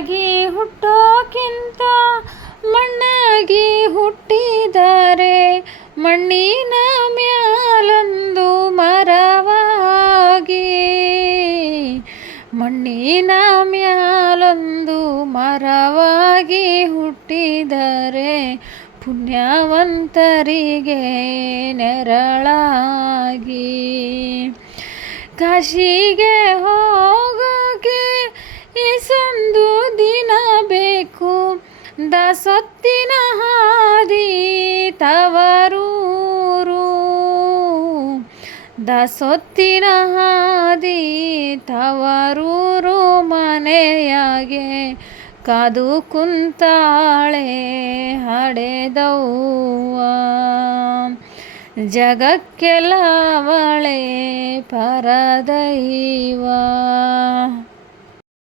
ನಿಂತ ಮಣ್ಣಾಗಿ ಹುಟ್ಟಿದರೆ ಮಣ್ಣಿನ ಮ್ಯಾಲೊಂದು ಮರವಾಗಿ. ಮಣ್ಣಿನ ಮ್ಯಾಲೊಂದು ಮರವಾಗಿ ಹುಟ್ಟಿದರೆ ಪುಣ್ಯವಂತರಿಗೆ ನೆರಳಾಗಿ. ಕಾಶಿಗೆ ಹೋಗೋಕೆ ಎಸೊಂದು ದಿನ ಬೇಕು. ದಾಸೊತ್ತಿನ ಹಾದಿ ತವರೂರು. ದಾಸೊತ್ತಿನ ಹಾದಿ ತವರೂರು ಮನೆಯಾಗೆ ಕಾದು ಕುಂತಾಳೆ ಹಡೆದವ್ವ. ಜಗಕ್ಕೆಲ್ಲವಳೆ ಪರದೈವ.